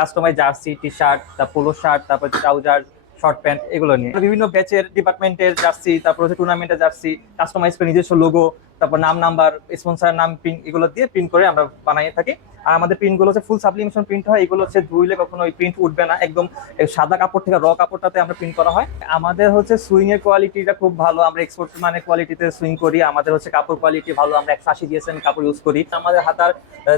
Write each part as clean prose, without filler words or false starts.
Customise jersey, T shirt, তারপর polo shirt, তারপর trouser, short pant এগুলো নিয়ে বিভিন্ন ব্যাচের ডিপার্টমেন্টের জার্সি, তারপর হচ্ছে টুর্নামেন্টের জার্সি কাস্টমাইজ করে নিজস্ব লোগো, তারপর নাম, নাম্বার, স্পন্সর নাম, প্রিন্ট এগুলো দিয়ে প্রিন্ট করে আমরা বানিয়ে থাকি। আর আমাদের প্রিন্ট গুলো হচ্ছে ফুল সাবলিমেশন প্রিন্ট হয়। এগুলো হচ্ছে ধুইলে কখনো ওই প্রিন্ট উঠবে না, একদম সাদা কাপড় থেকে র কাপড়টাতে আমরা প্রিন্ট করা হয়। আমাদের হচ্ছে সুইং এর কোয়ালিটিটা খুব ভালো, আমরা এক্সপোর্ট মানে কোয়ালিটিতে সুইং করি। আমাদের হচ্ছে কাপড় কোয়ালিটি ভালো, আমরা 180 জিএসএম কাপড় ইউজ করি। আমাদের হাতার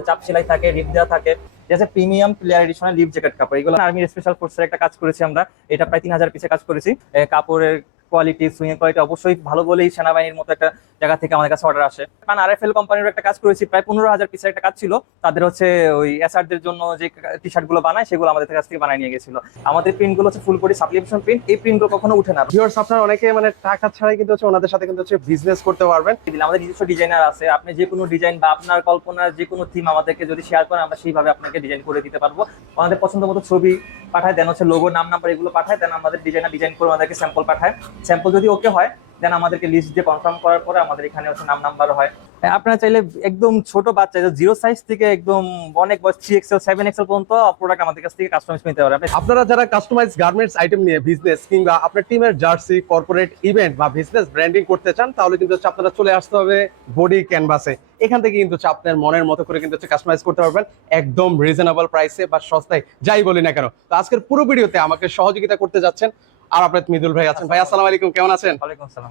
চাপ সেলাই থাকে, রিপ দেওয়া থাকে, যেটা premium player additional life jacket কাপড়। এগুলো আর্মির স্পেশাল ফোর্সের একটা কাজ করেছি আমরা, এটা প্রায় 3000 পিসে কাজ করেছি। কাপড়ের কোয়ালিটি, সুইং এর কোয়ালিটি অবশ্যই ভালো বলেই সেনাবাহিনীর মতো একটা জায়গা থেকে আমাদের কাছে অর্ডার আসে। কারণ আরএফএল কোম্পানির একটা কাজ করেছি, প্রায় 15000 পিসের একটা কাজ ছিল। তাদের হচ্ছে ওই এসআরদের জন্য যে টি শার্ট গুলো বানায় সেগুলো আমাদের কাছ থেকে বানিয়ে নিয়ে গেছিল। আমাদের প্রিন্ট গুলো হচ্ছে ফুল বডি সাবলিমেশন প্রিন্ট, এই প্রিন্ট গুলো কখনো উঠে না। ভিউয়ার্স, আপনারা অনেকে মানে টাকা ছাড়াই কিন্তু হচ্ছে ওনাদের সাথে কিন্তু হচ্ছে বিজনেস করতে পারবেন। আমাদের নিজস্ব ডিজাইনার আছে, আপনি যে কোনো ডিজাইন বা আপনার কল্পনার যে কোনো থিম আমাদেরকে যদি শেয়ার করেন, আমরা সেইভাবে আপনাকে ডিজাইন করে দিতে পারবো। আমাদের পছন্দ মতো ছবি পাঠায়, দেন হচ্ছে লোগো, নাম, নাম্বার এগুলো পাঠায়, দেন আমাদের ডিজাইনার ডিজাইন করে আমাদেরকে স্যাম্পল পাঠায়। স্যাম্পল যদি ওকে হয় দেন আমাদেরকে লিস্ট দিয়ে কনফার্ম করার পরে আমাদের এখানে হচ্ছে নাম, নাম্বার হয়। আপনারা চাইলে একদম ছোট বাচ্চা জিরো সাইজ থেকে একদম অনেক বয়স 3XL 7XL পর্যন্ত প্রোডাক্ট আমাদের কাছ থেকে কাস্টমাইজ নিতে পারবেন। আপনারা যারা কাস্টমাইজ গার্মেন্টস আইটেম নিয়ে বিজনেস কিংবা আপনার টিমের জার্সি, কর্পোরেট ইভেন্ট বা বিজনেস ব্র্যান্ডিং করতে চান, তাহলে কিন্তু হচ্ছে আপনারা চলে আসতে হবে বডি ক্যানভাসে। এখান থেকে কিন্তু হচ্ছে আপনার মনের মতো করে কিন্তু হচ্ছে কাস্টমাইজ করতে পারবেন একদম রিজনেবল প্রাইসে বা সস্তায়, যাই বলি না কেন। তো আজকের পুরো ভিডিওতে আমাকে সহযোগিতা করতে যাচ্ছেন আর আপনার মৃদুল ভাই আছেন। ভাই আসসালামু আলাইকুম, কেমন আছেন? ওয়ালাইকুম আসসালাম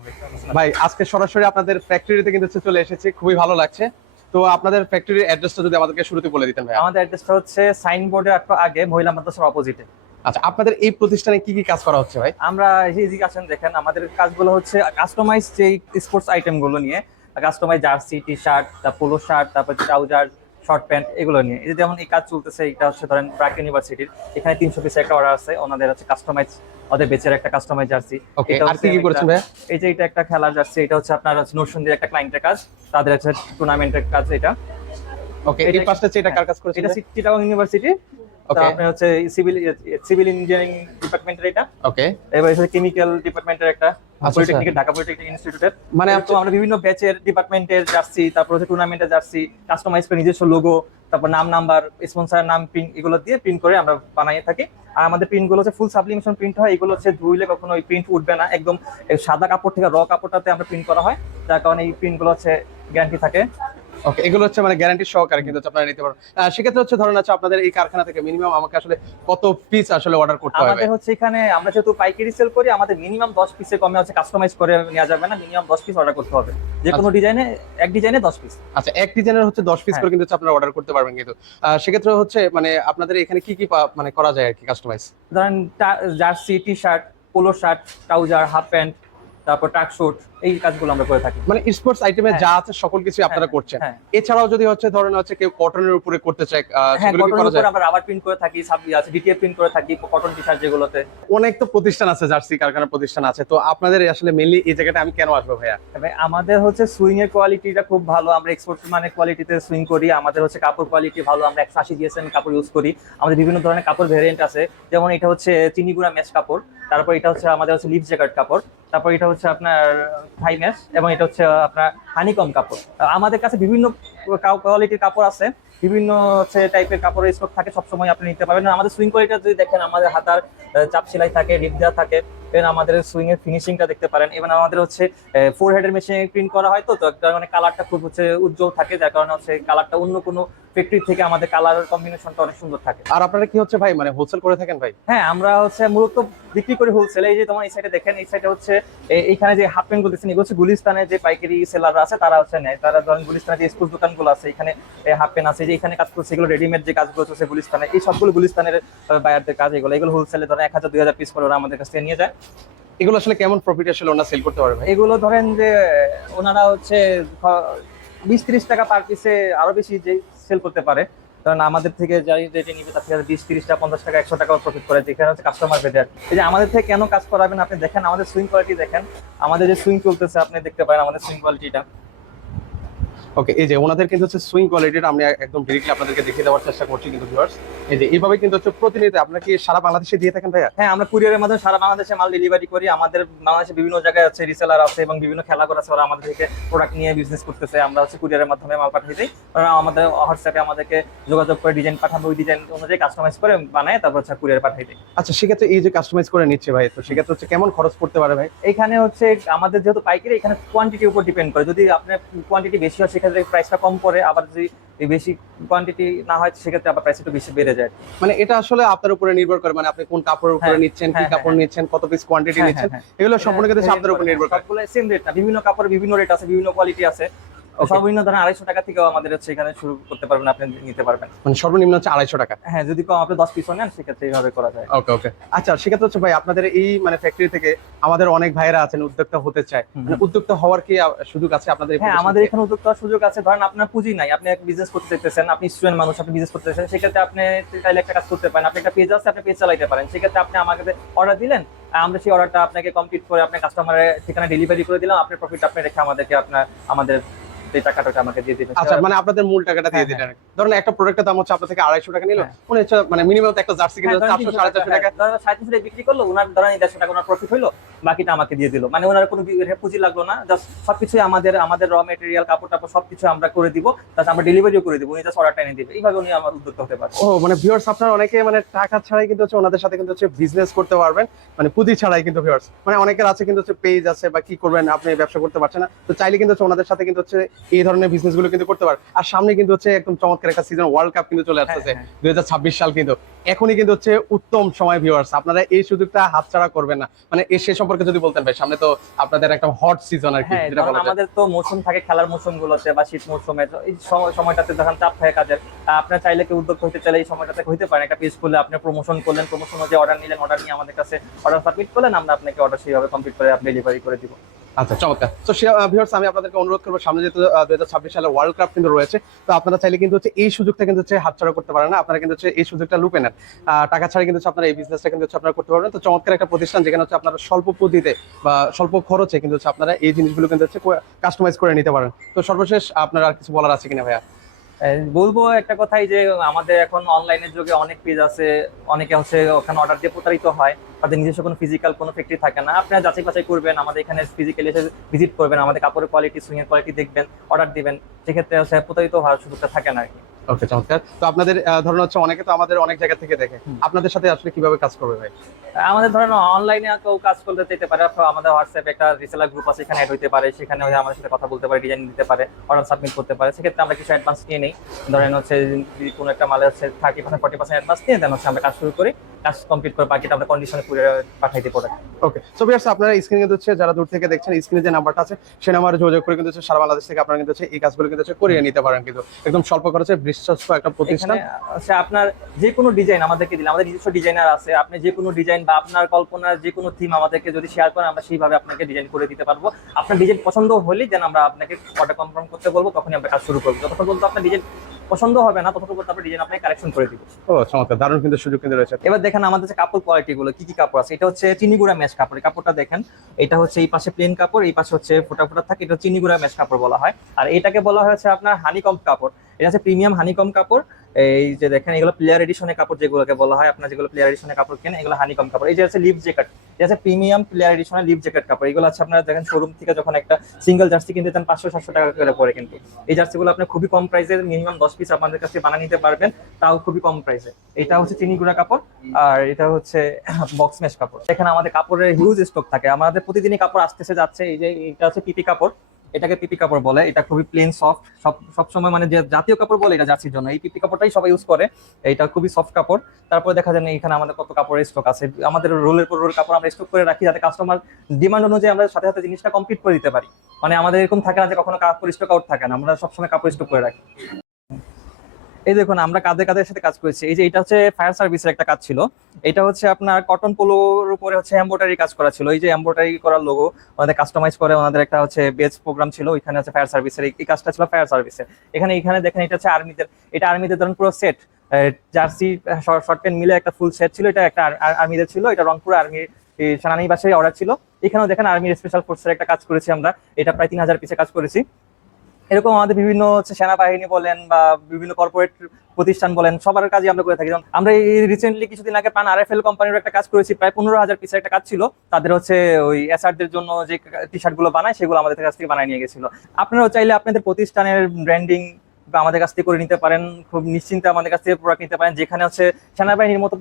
ভাই, আজকে সরাসরি আপনাদের ফ্যাক্টরিতে কিন্তু চলে এসেছি, খুবই ভালো লাগছে। তো আপনাদের ফ্যাক্টরির অ্যাড্রেসটা যদি আমাদেরকে শুরুতে বলে দিতেন ভাই। আমাদের অ্যাড্রেসটা হচ্ছে সাইনবোর্ডের একটু আগে মহিলা মাদ্রাসার অপোজিটে। আচ্ছা, আপনাদের এই প্রতিষ্ঠানে কি কি কাজ করা হচ্ছে ভাই? আমরা এই আসেন দেখেন, আমাদের কাজগুলো হচ্ছে কাস্টমাইজ যে স্পোর্টস আইটেম গুলো নিয়ে, কাস্টমাইজ জার্সি, টি শার্ট, তারপর পোলো শার্ট, তারপর ট্রাউজার, শর্ট প্যান্ট এগুলো নিয়ে। এই যেমন এই কাজ চলতেছে, এটা হচ্ছে ধরেন ব্র্যাক ইউনিভার্সিটির, এখানে 300 পিসের একটা অর্ডার আছে, ওনাদের হচ্ছে কাস্টমাইজ, ওদের বেচের একটা কাস্টমাইজ জার্সি। আর কি কি করেছেন ভাই? এই যে এটা একটা খেলার জার্সি, এটা হচ্ছে আপনার নরসিংদীর একটা ক্লায়েন্টের কাজ, তাদের হচ্ছে টুর্নামেন্টের কাজ। এটা ওকে, এই পাশটা এটা কার কাজ করেছেন? এটা চিটাগং ইউনিভার্সিটি, আপনার হচ্ছে সিভিল ইঞ্জিনিয়ারিং ডিপার্টমেন্টের এটা। ওকে, এবার হচ্ছে কেমিক্যাল ডিপার্টমেন্টের একটা, আচ্ছা। পলিটেকনিক, ঢাকা পলিটেকনিক ইনস্টিটিউটের। মানে তো আমরা বিভিন্ন ব্যাচের ডিপার্টমেন্টের জার্সি, তারপর হচ্ছে টুর্নামেন্টের জার্সি কাস্টমাইজ করে নিজস্ব লোগো, তারপর নাম, নাম্বার, স্পন্সর নাম, প্রিন্ট এগুলো দিয়ে প্রিন্ট করে আমরা বানিয়ে থাকি। আর আমাদের প্রিন্ট গুলো হচ্ছে ফুল সাবলিমেশন প্রিন্ট হয়। এগুলো হচ্ছে ধুইলে কখনো ওই প্রিন্ট উঠবে না, একদম সাদা কাপড় থেকে র কাপড়টাতে আমরা প্রিন্ট করা হয়, যার কারণে এই প্রিন্ট গুলো হচ্ছে গ্যারান্টি থাকে। ওকে, এগুলো হচ্ছে মানে গ্যারান্টি সহকারে কিন্তু আপনারা নিতে পারবেন। সেক্ষেত্রে হচ্ছে ধরুন আছে আপনাদের এই কারখানা থেকে মিনিমাম আমাকে আসলে কত পিস আসলে অর্ডার করতে হবে? আমাদের হচ্ছে এখানে আমরা যেহেতু পাইকারি সেল করি, আমাদের মিনিমাম 10 পিসের কমে হচ্ছে কাস্টমাইজ করে নেওয়া যাবে না, মিনিমাম 10 পিস অর্ডার করতে হবে যে কোনো ডিজাইনে, এক ডিজাইনে 10 পিস। আচ্ছা, এক ডিজাইনের হচ্ছে 10 পিস করে কিন্তু আপনারা অর্ডার করতে পারবেন। কিন্তু সেক্ষেত্রে হচ্ছে মানে আপনাদের এখানে কি কি মানে করা যায় আর কি কাস্টমাইজ? ধরেন jersey, T shirt, polo shirt, trouser, half pant, তারপর ট্রাক শুট, এই কাজগুলো আমরা করে থাকি। মানে স্পোর্টস আইটেমে যা আছে সকল কিছু আপনারা করছেন। এছাড়াও যদি হচ্ছে ধরেন হচ্ছে কেউ কটনের উপরে করতে চায়, সেগুলো কি করা যায়? আমরা রাবার প্রিন্ট করে থাকি, সাবি আছে, ডিটিএফ প্রিন্ট করে থাকি, কটন টি শার্ট যেগুলোতে। অনেক তো প্রতিষ্ঠান আছে, জার্সি কারখানা প্রতিষ্ঠান আছে, তো আপনাদের আসলে মেইনলি এই জায়গাটা আমি কেন আসবো ভাইয়া? আমাদের হচ্ছে সুইং এর কোয়ালিটিটা খুব ভালো, আমরা এক্সপোর্ট মানে কোয়ালিটিতে সুইং করি। আমাদের হচ্ছে কাপড় কোয়ালিটি ভালো, আমরা 180 জিএসএম কাপড় ইউজ করি। আমাদের বিভিন্ন ধরনের কাপড় ভেরিয়েন্ট আছে, যেমন এটা হচ্ছে চিনিগুড়া ম্যাশ কাপড়, তারপর এটা হচ্ছে আমাদের হচ্ছে লিভ জ্যাকেট কাপড়, তারপর এটা হচ্ছে আপনার থাই ম্যাশ, এবং এটা হচ্ছে আপনার হানিকম কাপড়। আমাদের কাছে বিভিন্ন কোয়ালিটির কাপড় আছে, বিভিন্ন হচ্ছে টাইপের কাপড়ের স্টক থাকে, সবসময় আপনি নিতে পারবেন। আমাদের সুইং কোয়ালিটি যদি দেখেন, আমাদের হাতার চাপ সেলাই থাকে, রিপ দেওয়া থাকে, এবং আমাদের সুইং এর ফিনিশিংটা দেখতে পারেন। এবং আমাদের হচ্ছে ফোর হেডের মেশিনে প্রিন্ট করা হয়, তো কারণে কালারটা খুব হচ্ছে উজ্জ্বল থাকে, যার কারণে হচ্ছে কালারটা অন্য কোনো ফ্যাক্টরি থেকে আমাদের কালার কম্বিনেশনটা অনেক সুন্দর থাকে। আর আপনারা কি হচ্ছে ভাই মানে হোলসেল করে থাকেন ভাই? হ্যাঁ, আমরা হচ্ছে মূলত বিক্রি করি হোলসেল। এই যে তোমার এই সাইডে দেখেন, এই সাইডে হচ্ছে এইখানে যে হাফ প্যান্ট গুলো দিচ্ছেন, এগুলো হচ্ছে গুলিস্তানে যে পাইকারি সেলাররা আছে তারা হচ্ছে নেয়। তারা ধরেন গুলিস্তানে যে স্কুল দোকানগুলো আছে, এখানে হাফ প্যান্ট আছে, যে এখানে কাজ করছে, এগুলো রেডিমেড যে কাজগুলো হচ্ছে গুলিস্তানে, এই সবগুলো গুলিস্তানের বায়ারদের কাজ। এগুলো হোলসেলে ধরেন 1000-2000 পিস করে ওরা আমাদের কাছ থেকে নিয়ে যায়। এগুলো আসলে কেমন প্রফিট আসলে ওনারা সেল করতে পারবে? এগুলো ধরেন যে ওনারা হচ্ছে 20-30 টাকা পার পিসে আরো বেশি যে সেল করতে পারে। কারণ আমাদের থেকে যাই রেটে নিবে তার থেকে 20-30 টাকা, 50 টাকা, 100 টাকাও প্রফিট করে, যেখানে হচ্ছে কাস্টমার বেঁধে। এই যে আমাদের থেকে কেন কাজ করাবেন, আপনি দেখেন আমাদের সুইং কোয়ালিটি দেখেন, আমাদের যে সুইং চলতেছে আপনি দেখতে পারেন আমাদের সুইং কোয়ালিটিটা। ওকে, এই যে ওনাদের কিন্তু হচ্ছে সুইং কোয়ালিটির আমি একদম ডিরেক্টলি আপনাদেরকে দেখিয়ে দেওয়ার চেষ্টা করছি কিন্তু ভিউয়ার্স। এই যে এইভাবে কিন্তু হচ্ছে প্রতিনিয়ত আপনারা কি সারা বাংলাদেশে দিয়ে থাকেন ভাইয়া? হ্যাঁ, আমরা কুরিয়ারের মাধ্যমে সারা বাংলাদেশে মাল ডেলিভারি করি। আমাদের বাংলাদেশে বিভিন্ন জায়গায় আছে রিসেলার আছে এবং বিভিন্ন খেলাঘর আছে, ওরা আমাদের থেকে প্রোডাক্ট নিয়ে বিজনেস করতেছে। আমরা হচ্ছে কুরিয়ারের মাধ্যমে মাল পাঠিয়ে দিই, ওরা আমাদের হোয়াটসঅ্যাপে আমাদেরকে যোগাযোগ করে ডিজাইন পাঠাবো, ওই ডিজাইন অনুযায়ী কাস্টমাইজ করে বানায় তারপর হচ্ছে কুরিয়ার পাঠিয়ে দিই। আচ্ছা, সেক্ষেত্রে এই যে কাস্টমাইজ করে নিচ্ছে ভাই, তো সেক্ষেত্রে হচ্ছে কেমন খরচ পড়তে পারে ভাই? এখানে হচ্ছে আমাদের যেহেতু পাইকারি, এখানে কোয়ান্টিটির উপর ডিপেন্ড করে। যদি আপনার কোয়ান্টিটি বেশি হয় সেক্ষেত্রে প্রাইসটা কম পড়ে, আবার যদি বেশি কোয়ান্টিটি না হয় সেক্ষেত্রে আবার প্রাইস একটু বেশি বেড়ে যায়। মানে এটা আসলে আপনার উপরে নির্ভর করে, মানে আপনি কোন কাপড়ের উপরে হ্যাঁ, নিচ্ছেন, কি হ্যাঁ, কাপড় হ্যাঁ, নিচ্ছেন, কত পিস কোয়ান্টিটি হ্যাঁ, নিচ্ছেন, হ্যাঁ, হ্যাঁ। এগুলো সম্পূর্ণ কিন্তু আপনার উপর নির্ভর করে। সবগুলো সেম রেট না, বিভিন্ন কাপড়ে বিভিন্ন রেট আছে, বিভিন্ন কোয়ালিটি আছে। Okay. সর্বনিম্ন ধরেন 250 টাকা থেকেও আমাদের হচ্ছে এখানে শুরু করতে পারবেন, আপনি নিতে পারবেন। মানে সর্বনিম্ন হচ্ছে 250 টাকা। হ্যাঁ, যদি কম আপনি 10 পিসও নেন সেক্ষেত্রে এইভাবে করা যায়। ওকে ওকে, আচ্ছা সেক্ষেত্রে হচ্ছে ভাই আপনাদের এই মানে ফ্যাক্টরি থেকে আমাদের অনেক ভাইরা আছেন উদ্যোক্তা হতে চায়, মানে উদ্যোক্তা হওয়ার কি সুযোগ আছে আপনাদের এই হ্যাঁ, প্রতিষ্ঠানে? আমাদের এখানে উদ্যোক্তা সুযোগ আছে। ধরেন আপনার পুঁজি নাই, আপনি এক বিজনেস করতে চাইতেছেন, আপনি স্টুডেন্ট মানুষ, আপনি বিজনেস করতে চাইছেন, সেক্ষেত্রে আপনি চাইলে একটা কাজ করতে পারেন। আপনি একটা পেজ আছে, আপনি পেজ চালাইতে পারেন। সেক্ষেত্রে আপনি আমাকে অর্ডার দিলেন, আমরা সেই অর্ডারটা আপনাকে কমপ্লিট করে আপনার কাস্টমারের ঠিকানা ডেলিভারি করে দিলাম, আপনার প্রফিট আপনি রেখে আমাদেরকে আমাদের এই টাকাটা আমাকে দিয়ে দিবেন। আচ্ছা, মানে আপনাদের মূল টাকাটা দিয়ে হ্যাঁ, দিলেন। ধরেন একটা প্রোডাক্টের দাম হচ্ছে আপনার থেকে 250 টাকা নিল, উনি হচ্ছে মানে মিনিমাম একটা জার্সি কিনতে 400 450 টাকা, 350 বিক্রি করলো, ওনার ধরেন 150 টাকা ওনার প্রফিট হলো, বাকিটা আমাকে দিয়ে দিল। মানে ওনার কোনো পুঁজি লাগলো না, জাস্ট সবকিছু আমাদের র মেটেরিয়াল, কাপড় টাপড় সবকিছু আমরা করে দিব, তাছাড়া আমরা ডেলিভারিও করে দিব, উনি জাস্ট অর্ডারটা এনে দিবে। এইভাবে উনি আমার উদ্যোক্তা হতে পারে। ও মানে ভিউয়ার্স আপনারা অনেকে মানে টাকা ছাড়াই কিন্তু হচ্ছে ওনাদের সাথে কিন্তু হচ্ছে বিজনেস করতে পারবেন, মানে পুঁজি ছাড়াই কিন্তু ভিউয়ার্স। মানে অনেকের আছে কিন্তু হচ্ছে পেজ আছে বা কি করবেন আপনি ব্যবসা করতে পারছেন না, তো চাইলে কিন্তু হচ্ছে ওনাদের সাথে কিন্তু হচ্ছে এই ধরনের বিজনেস গুলো কিন্তু করতে পারে। আর সামনে কিন্তু হচ্ছে একদম চমৎকার একটা সিজন ওয়ার্ল্ড কাপ কিন্তু চলে আসছে হ্যাঁ, 2026 সাল, কিন্তু এখনই কিন্তু হচ্ছে উত্তম সময় ভিউয়ার্স, আপনারা এই সুযোগটা হাতছাড়া করবেন না। মানে এই সে সম্পর্কে যদি বলতেন ভাই, সামনে তো আপনাদের একটা হট সিজন আর কি, হ্যাঁ, যেটা বলা যায়। আমাদের তো মৌসুম থাকে, খেলার মৌসুম গুলোতে বা শীত মৌসুমে, তো এই সময়টাতে যখন চাপ থাকে কাজের, আপনার চাইলে কি উদ্যোগ হতে চাইলে এই সময়টাতে হইতে পারে। একটা পেজ খুলে আপনি প্রমোশন করলেন, প্রমোশন যে অর্ডার নিলেন, অর্ডার নিয়ে আমাদের কাছে অর্ডার সাবমিট করলেন, আমরা আপনাকে অর্ডার সেইভাবে কমপ্লিট করে আপনি ডেলিভারি করে দিব। আচ্ছা চমৎকার। তো ভিউয়ার্স আমি আপনাদেরকে অনুরোধ করবো, সামনে যেহেতু 2026 সালে ওয়ার্ল্ড কাপ কিন্তু রয়েছে, তো আপনারা চাইলে কিন্তু হচ্ছে এই সুযোগটা কিন্তু হচ্ছে হাতছাড়া করতে পারেন না, আপনারা কিন্তু হচ্ছে এই সুযোগটা লুপে নেন। টাকা ছাড়া কিন্তু হচ্ছে আপনারা এই বিজনেসটা কিন্তু হচ্ছে আপনারা করতে পারবেন। তো চমৎকার একটা প্রতিষ্ঠান, যেখানে হচ্ছে আপনারা স্বল্প পুঁজিতে বা স্বল্প খরচে কিন্তু হচ্ছে আপনারা এই জিনিসগুলো কিন্তু হচ্ছে কাস্টমাইজ করে নিতে পারেন। তো সর্বশেষ আপনার আর কিছু বলার আছে কিনা ভাইয়া? বলবো একটা কথাই যে আমাদের এখন অনলাইনের যুগে অনেক পেজ আছে, অনেকে হচ্ছে ওখানে অর্ডার দিয়ে প্রতারিত হয়, তাদের নিজস্ব কোনো ফিজিক্যাল কোনো ফ্যাক্টরি থাকে না। আপনারা যাচাই বাছাই করবেন, আমাদের এখানে ফিজিক্যালি এসে ভিজিট করবেন, আমাদের কাপড়ের কোয়ালিটি, সুইংয়ের কোয়ালিটি দেখবেন, অর্ডার দিবেন, সেক্ষেত্রে হচ্ছে প্রতারিত হওয়ার সুযোগটা থাকে না আর কি। ওকে চমৎকার। তো আপনাদের ধরুন হচ্ছে অনেকে তো আমাদের অনেক জায়গা থেকে দেখে, আপনাদের সাথে আসলে কিভাবে কাজ করবে ভাই? আমাদের ধরেন অনলাইনে কেউ কাজ করতে চাইতে পারে, আমাদের হোয়াটসঅ্যাপে একটা রিসেলার গ্রুপ আছে, এখানে অ্যাড হইতে পারে, সেখানে হয়ে আমাদের সাথে কথা বলতে পারে, ডিজাইন দিতে পারে, অর্ডার সাবমিট করতে পারে। সেক্ষেত্রে আমরা কিছু অ্যাডভান্স নিয়ে নেই, ধরেন হচ্ছে যদি কোনো একটা মালে হচ্ছে 30% 40% অ্যাডভান্স নিয়ে দেন হচ্ছে আমরা কাজ শুরু করি, কাজ কমপ্লিট করে বাকিটা আমরা কন্ডিশনে পুরো পাঠাই দিই প্রোডাক্ট। ওকে, সো ভিউয়ার্স আপনারা স্ক্রিনে কিন্তু হচ্ছে যারা দূর থেকে দেখছেন, স্ক্রিনে যে নাম্বারটা আছে সেই নাম্বারে যোগাযোগ করে কিন্তু হচ্ছে সারা বাংলাদেশ থেকে আপনারা কিন্তু হচ্ছে এই কাজগুলো কিন্তু হচ্ছে করিয়ে নিতে পারেন, কিন্তু একদম স্বল্প খরচে বিশ্বস্ত একটা প্রতিষ্ঠান। এখানে হচ্ছে আপনার যে কোনো ডিজাইন আমাদেরকে দিলে, আমাদের নিজস্ব ডিজাইনার আছে, আপনি যে কোনো ডিজাইন বা আপনার কল্পনার যে কোনো থিম আমাদেরকে যদি শেয়ার করেন, আমরা সেইভাবে আপনাকে ডিজাইন করে দিতে পারবো। আপনার ডিজাইন পছন্দ হলেই যেন আমরা আপনাকে অর্ডার কনফার্ম করতে বলবো, তখনই আমরা কাজ শুরু করবো। যতক্ষণ পর্যন্ত আপনার ডিজাইন পছন্দ হবে না ততক্ষণ পর্যন্ত আমরা ডিজাইন আপনাকে কালেকশন করে দিব। ও চমৎকার, দারুণ কিন্তু সুযোগ কিন্তু রয়েছে। এবার দেখেন আমাদের যে কাপড় কোয়ালিটি গুলো, কি কি কাপড় আছে। এটা হচ্ছে চিনিগুড়া ম্যাচ কাপড়, এই কাপড়টা দেখেন, এটা হচ্ছে এই পাশে প্লেন কাপড়, এই পাশে হচ্ছে ফোটা ফোটা থাকে, এটা চিনিগুড়া ম্যাচ কাপড় বলা হয়। আর এটাকে বলা হয়েছে আপনার হানিকম কাপড়, এটা হচ্ছে প্রিমিয়াম হানিকম কাপড়। এই যে দেখেন এগুলো প্লেয়ার এডিশনের কাপড়, যেগুলোকে বলা হয় আপনার যেগুলো প্লেয়ার এডিশনের কাপড় কেন, এগুলো হানিকম কাপড়। এই যে আছে লিভ জ্যাকেট, এটা হচ্ছে প্রিমিয়াম প্লেয়ার এডিশনের লিভ জ্যাকেট কাপড়। এগুলো আছে আপনারা দেখেন শোরুম থেকে যখন একটা সিঙ্গেল জার্সি কিনতে চান 500-700 টাকা করে পড়ে, কিন্তু এই জার্সিগুলো আপনি খুবই কম প্রাইসে মিনিমাম 10 পিস আপনাদের কাছে বানিয়ে নিতে পারবেন, তাও খুবই কম প্রাইসে। এটা হচ্ছে চিনিগুড়া কাপড়, আর এটা হচ্ছে বক্স ম্যাশ কাপড়। এখানে আমাদের কাপড়ের হিউজ স্টক থাকে, আমাদের প্রতিদিনই কাপড় আসতেছে যাচ্ছে। এই যে এটা হচ্ছে পিপি কাপড়, এটাকে পিপি কাপড় বলে, এটা খুবই প্লেন সফট, সব সময় মানে যে জাতীয় কাপড় বলে এটা জার্সির জন্য, এই পিপি কাপড়টাই সবাই ইউজ করে, এটা খুবই সফট কাপড়। তারপরে দেখা যায় না এখানে আমাদের কত কাপড়ের স্টক আছে, আমাদের রোলের পর রোল কাপড় আমরা স্টক করে রাখি, যাতে কাস্টমার ডিমান্ড অনুযায়ী আমরা সাথে সাথে জিনিসটা কমপ্লিট করে দিতে পারি। মানে আমাদের এরকম থাকে না যে কখনো কাপড় স্টক আউট থাকে না, আমরা সবসময় কাপড় স্টক করে রাখি। এই দেখুন আমরা কাদের কাদের সাথে কাজ করেছি। এই যে এটা হচ্ছে ফায়ার সার্ভিসের একটা কাজ ছিল, এটা হচ্ছে আপনার কটন পোলোর উপরে হচ্ছে এমব্রয়ডারি কাজ করা ছিল। এই যে এমব্রয়ডারি করার লোগো ওনাদের কাস্টমাইজ করে, ওনাদের একটা হচ্ছে বেজ প্রোগ্রাম ছিল, ওইখানে হচ্ছে ফায়ার সার্ভিসের এই কাজটা ছিল ফায়ার সার্ভিসের। এখানে দেখেন এটা হচ্ছে আর্মিদের, এটা আর্মিদের ধরুন পুরো সেট, জার্সি শর্ট প্যান্ট মিলে একটা ফুল সেট ছিল, এটা একটা আর্মিদের ছিল, এটা রংপুর আর্মির সেনানিবাসে অর্ডার ছিল। এখানেও দেখেন আর্মির স্পেশাল ফোর্সের একটা কাজ করেছি আমরা, এটা প্রায় 3000 পিসে কাজ করেছি। এরকম আমাদের বিভিন্ন হচ্ছে সেনাবাহিনী বলেন বা বিভিন্ন কর্পোরেট প্রতিষ্ঠান বলেন, সবার কাজে আমরা করে থাকি। যেমন আমরা এই রিসেন্টলি কিছুদিন আগে পান আরএফএল কোম্পানির একটা কাজ করেছি, প্রায় 15,000 পিসের একটা কাজ ছিল। তাদের হচ্ছে ওই এসআরদের জন্য যে টি শার্ট গুলো বানায় সেগুলো আমাদের কাছ থেকে বানায় নিয়ে গেছিল। আপনারাও চাইলে আপনাদের প্রতিষ্ঠানের ব্র্যান্ডিং বা আমাদের কাছ থেকে করে নিতে পারেন, খুব নিশ্চিন্তে আমাদের কাছ থেকে প্রোডাক্ট নিতে পারেন। যেখানে হচ্ছে সেনাবাহিনীর মতো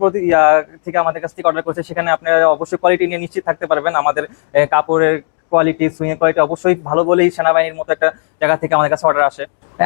থেকে আমাদের কাছ থেকে অর্ডার করছে, সেখানে আপনারা অবশ্যই কোয়ালিটি নিয়ে নিশ্চিত থাকতে পারবেন। আমাদের কাপড়ের কোয়ালিটি, সুইং কোয়ালিটি অবশ্যই ভালো বলেই সেনাবাহিনীর মতো একটা জায়গা থেকে আমাদের কাছে অর্ডার আসে।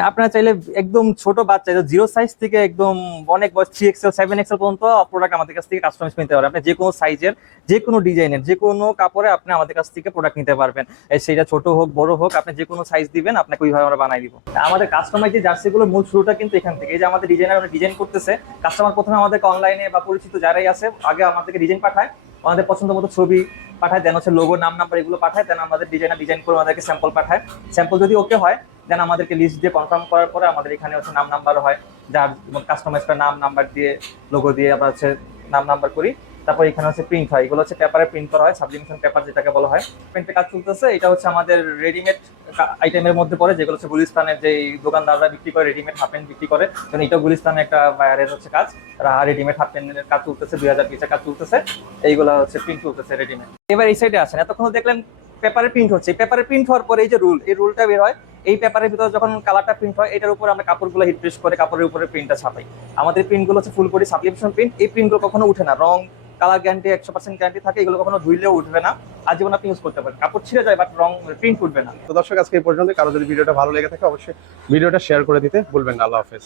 আপনারা চাইলে একদম ছোট বাচ্চা 0 সাইজ থেকে একদম অনেক বয়স 3XL 7XL পর্যন্ত প্রোডাক্ট আমাদের কাছ থেকে কাস্টমাইজ নিতে পারবেন। আপনি যে কোনো সাইজের, যে কোনো ডিজাইনের, যে কোনো কাপড়ে আপনি আমাদের কাছ থেকে প্রোডাক্ট নিতে পারবেন। সেটা ছোট হোক বড় হোক, আপনি যে কোনো সাইজ দিবেন আপনাকে ওইভাবে আমরা বানাই দিব। আমাদের কাস্টমাইজ যে জার্সিগুলোর মূল শুরুটা কিন্তু এখান থেকে। এই যে আমাদের ডিজাইনার ডিজাইন করতেছে, কাস্টমার প্রথমে আমাদেরকে অনলাইনে বা পরিচিত যারাই আছে আগে আমাদেরকে ডিজাইন পাঠায়, আমাদের পছন্দ মতো ছবি পাঠায়, দেন হচ্ছে লোগো, নাম নাম্বার এগুলো পাঠায়, দেন আমাদের ডিজাইনার ডিজাইন করে আমাদেরকে স্যাম্পল পাঠায়। স্যাম্পল যদি ওকে হয় দেন আমাদেরকে লিস্ট দিয়ে কনফার্ম করার পরে আমাদের এখানে হচ্ছে নাম নাম্বার হয়, যার কাস্টমাইজ করে নাম নাম্বার দিয়ে লোগো দিয়ে আমরা হচ্ছে নাম নাম্বার করি। তারপর এখানে হচ্ছে প্রিন্ট হয়, এগুলো হচ্ছে পেপারে প্রিন্ট করা হয়, সাবলিমেশন পেপার যেটাকে বলা হয়। প্রিন্টের কাজ চলতেছে। এটা হচ্ছে আমাদের রেডিমেড আইটেমের মধ্যে পড়ে, যেগুলো হচ্ছে গুলিস্তানের যে দোকানদাররা বিক্রি করে, রেডিমেড হাফ প্যান্ট বিক্রি করে। কারণ এটা গুলিস্তানের একটা বায়ারের হচ্ছে কাজ, রেডিমেড হাফ প্যান্টের কাজ চলতেছে, 2000 পিসের কাজ চলতেছে। এইগুলো হচ্ছে প্রিন্ট চলতেছে রেডিমেড। এবার এই সাইডে আসেন, এতক্ষণ দেখলেন পেপারে প্রিন্ট হচ্ছে। পেপারে প্রিন্ট হওয়ার পরে এই যে রুলটা বের হয়, এই পেপারের ভিতরে যখন কালারটা প্রিন্ট হয়, এটার উপর আমরা কাপড়গুলো হিট প্রেস করে কাপড়ের উপরে প্রিন্টটা ছাপাই। আমাদের প্রিন্টগুলো হচ্ছে ফুল বডি সাবলিমেশন প্রিন্ট। এই প্রিন্টগুলো কখনো উঠে না, রং কালার গ্যারান্টি 100% গ্যারান্টি থাকে। এগুলো কখনো ধুইলেও উঠবে না, আজীবন আপনি ইউজ করতে পারেন। কাপড় ছিঁড়ে যায় বাট রং প্রিন্ট উঠবে না। তো দর্শক, আজকে এই পর্যন্ত। কারো যদি ভিডিওটা ভালো লেগে থাকে অবশ্যই ভিডিওটা শেয়ার করে দিতে ভুলবেন না। আল্লাহ হাফেজ।